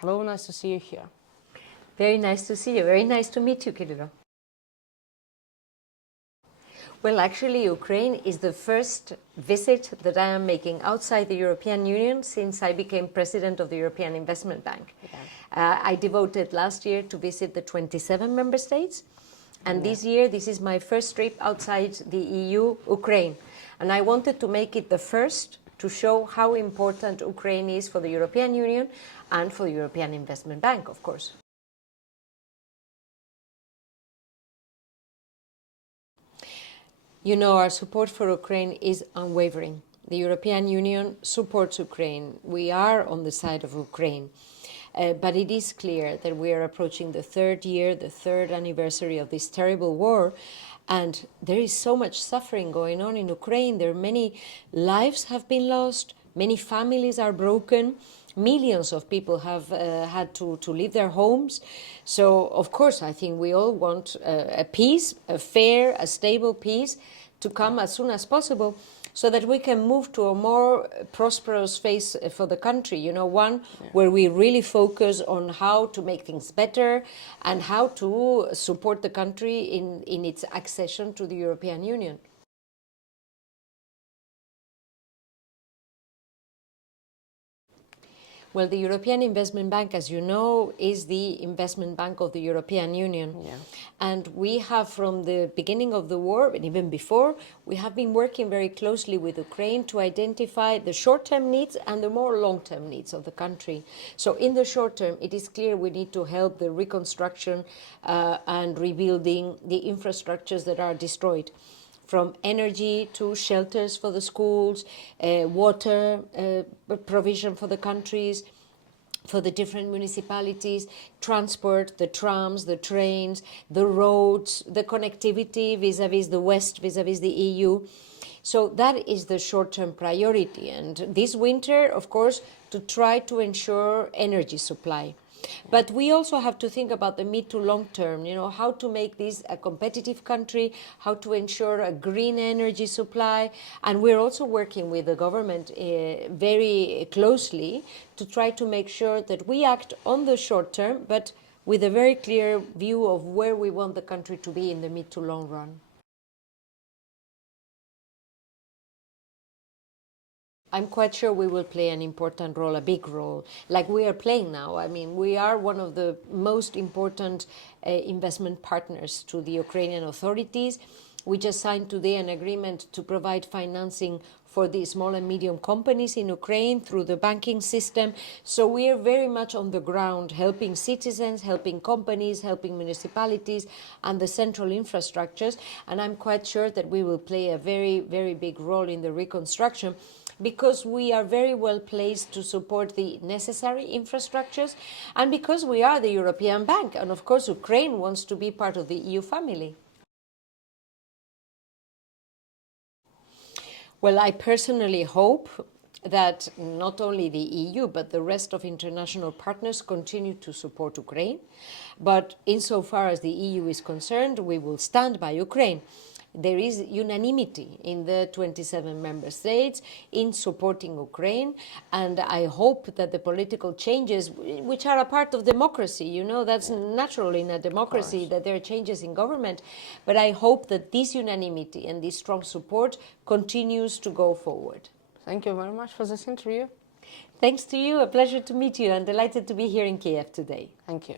Hello, nice to see you here. Very nice to see you. Very nice to meet you, Kirill. Well, actually, Ukraine is the first visit that I am making outside the European Union since I became president of the European Investment Bank. Yeah. I devoted last year to visit the 27 member states. And this year, this is my first trip outside the EU, Ukraine. And I wanted to make it the first to show how important Ukraine is for the European Union and for the European Investment Bank, of course. You know, our support for Ukraine is unwavering. The European Union supports Ukraine. We are on the side of Ukraine. But it is clear that we are approaching the third year, the third anniversary of this terrible war, and there is so much suffering going on in Ukraine. There are many lives have been lost, many families are broken, millions of people have had to leave their homes. So, of course, I think we all want a peace, a fair, a stable peace to come as soon as possible, so that we can move to a more prosperous phase for the country, you know, one where we really focus on how to make things better and how to support the country in its accession to the European Union. Well, the European Investment Bank, as you know, is the investment bank of the European Union. Yeah. And we have, from the beginning of the war, and even before, we have been working very closely with Ukraine to identify the short-term needs and the more long-term needs of the country. So in the short term, it is clear we need to help the reconstruction and rebuilding the infrastructures that are destroyed, from energy to shelters for the schools, water provision for the countries, for the different municipalities, transport, the trams, the trains, the roads, the connectivity vis-à-vis the West, vis-à-vis the EU. So that is the short-term priority. And this winter, of course, to try to ensure energy supply. But we also have to think about the mid to long term, you know, how to make this a competitive country, how to ensure a green energy supply. And we're also working with the government very closely to try to make sure that we act on the short term, but with a very clear view of where we want the country to be in the mid to long run. I'm quite sure we will play an important role, a big role, like we are playing now. I mean, we are one of the most important investment partners to the Ukrainian authorities. We just signed today an agreement to provide financing for the small and medium companies in Ukraine through the banking system. So we are very much on the ground, helping citizens, helping companies, helping municipalities and the central infrastructures. And I'm quite sure that we will play a very, very big role in the reconstruction, because we are very well placed to support the necessary infrastructures, and because we are the European Bank, and of course Ukraine wants to be part of the EU family. Well, I personally hope that not only the EU, but the rest of international partners continue to support Ukraine. But insofar as the EU is concerned, we will stand by Ukraine. There is unanimity in the 27 member states in supporting Ukraine, and I hope that the political changes, which are a part of democracy, you know, that's natural in a democracy that there are changes in government, but I hope that this unanimity and this strong support continues to go forward. Thank you very much for this interview. Thanks to you, a pleasure to meet you, and delighted to be here in Kiev today. Thank you.